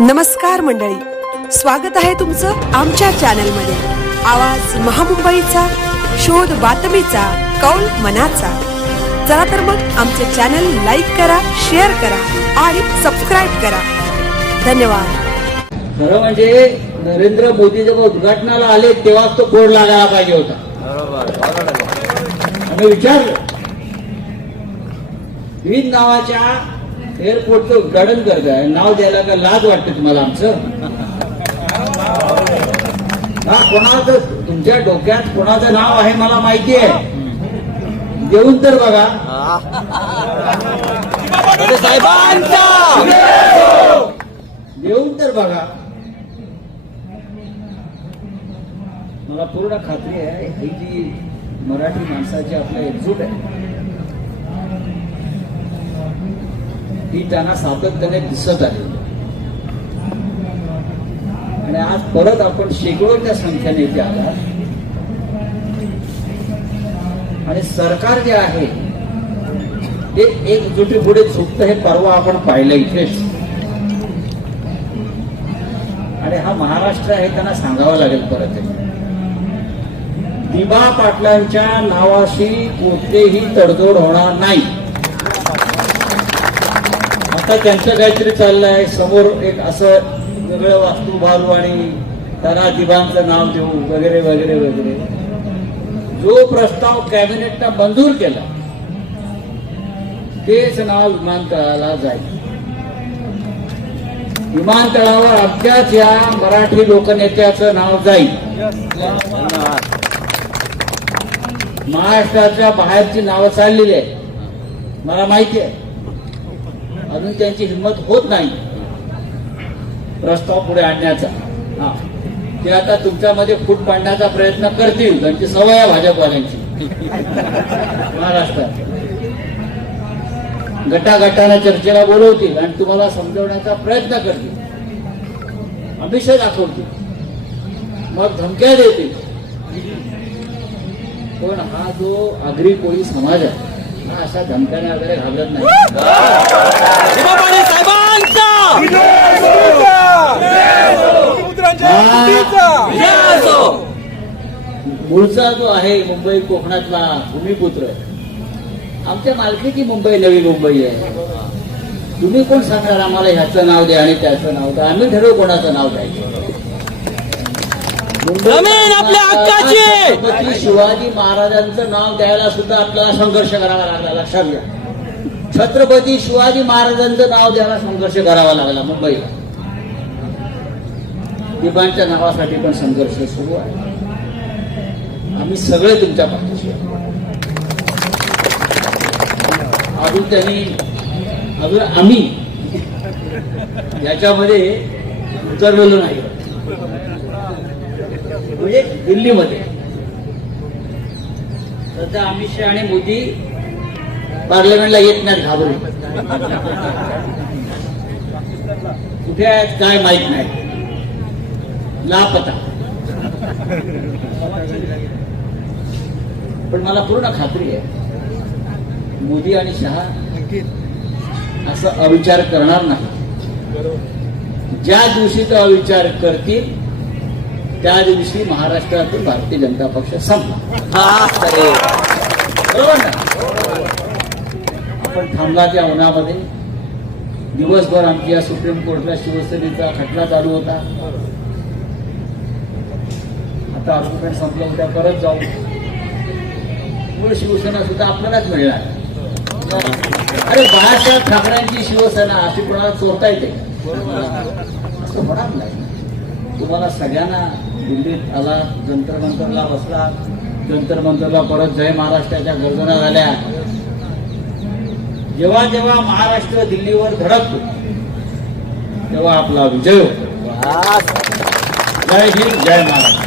नमस्कार मंडळी, स्वागत आहे तुमचं आमच्या चॅनलमध्ये. आवाज महामुंबईचा, शोध बातमीचा, कौल मनाचा. चला तर मग आमचे चॅनल लाईक करा, शेअर करा आणि सबस्क्राईब करा. धन्यवाद. खरं म्हणजे नरेंद्र मोदी जेव्हा उद्घाटनाला आले तेव्हाच तो बोर्ड लागायला पाहिजे होता. आम्ही विचारलं, विविध नावाच्या एअरपोर्टचं उद्घाटन करताय, नाव द्यायला का लाज वाटते तुम्हाला आमचं? हा कोणाचं तुमच्या डोक्यात कोणाचं नाव आहे मला माहिती आहे. देऊन तर बघा. देऊन तर बघा. मला पूर्ण खात्री आहे ही जी मराठी माणसाची आपल्या एकजूट आहे ती त्यांना सातत्याने दिसत आहे. आणि आज परत आपण शेकडोच्या संख्येने इथे आला आणि सरकार जे आहे ते एकजुटी पुढे झुकतं हे परवा आपण पाहिलं इथेच. आणि हा महाराष्ट्र आहे त्यांना सांगावं लागेल परत. दिबा पाटलांच्या नावाशी कोणतेही तडजोड होणार नाही. आता त्यांचं काहीतरी चाललंय, समोर एक असं वेगळं वास्तू बाजू आणि त्यांना दिबांचं नाव देऊ वगैरे वगैरे वगैरे. जो प्रस्ताव कॅबिनेटनं मंजूर केला तेच नाव विमानतळाला जाईल. विमानतळावर अद्याप या मराठी लोकनेत्याचं नाव जाईल. महाराष्ट्राच्या बाहेरची नावं चाललेली आहे, मला माहिती आहे. अजून त्यांची हिंमत होत नाही प्रस्ताव पुढे आणण्याचा. ते आता तुमच्यामध्ये फूट पाडण्याचा प्रयत्न करतील, त्यांची सवय आहे भाजपवाल्यांची महाराष्ट्रात. गटागटाने चर्चेला बोलवतील आणि तुम्हाला समजवण्याचा प्रयत्न करतील, अभिषेक दाखवतील, मग धमक्या देतील. पण हा जो आगरी कोळी समाज आहे हा अशा धमक्याने वगैरे घाबरत नाही. मूळचा जो आहे मुंबई कोकणातला भूमिपुत्र, आमच्या मालकीची मुंबई नवी मुंबई आहे. तुम्ही कोण सांगणार आम्हाला ह्याचं नाव द्या आणि त्याचं नाव द्या? आम्ही ठरवू कोणाचं नाव द्यायचं. आपल्या हक्काची शिवाजी महाराजांचं नाव द्यायला सुद्धा आपल्याला संघर्ष करावा लागला. लक्षात घ्या, छत्रपती शिवाजी महाराजांचं नाव द्यायला संघर्ष करावा लागला मुंबईला. दिबांच्या नावासाठी पण संघर्ष सुरू आहे. आम्ही सगळे तुमच्या पाठीशी अजून आम्ही याच्यामध्ये उतरलेलो नाही. म्हणजे दिल्लीमध्ये सध्या अमित शहा आणि मोदी पार्लमेंटला येत नाहीत घाबरून. कुठे आहेत काय माहित नाही, लापता. पण मला पूर्ण खात्री आहे मोदी आणि शहा असं अविचार करणार नाही. ज्या दिवशी तो अविचार करतील त्या दिवशी महाराष्ट्रातून भारतीय जनता पक्ष संपला. बरोबर ना? आपण थांबला त्या उन्हामध्ये. दिवसभर आमची या सुप्रीम कोर्टला शिवसेनेचा खटला चालू होता. आता आर्ग्युमेंट संपलं, उद्या परत जाऊ. मूळ शिवसेना सुद्धा आपल्यालाच मिळणार. अरे बाळासाहेब ठाकरेंची शिवसेना अशी कोणाला चोरता येते? असं होणार नाही. तुम्हाला सगळ्यांना दिल्लीत आला, जंतर मंतरला बसला, जंतर मंतरला परत जय महाराष्ट्राच्या गर्जना झाल्या. जेव्हा जेव्हा महाराष्ट्र दिल्लीवर धडकतो तेव्हा आपला विजय होतो. जय हिंद, जय महाराष्ट्र.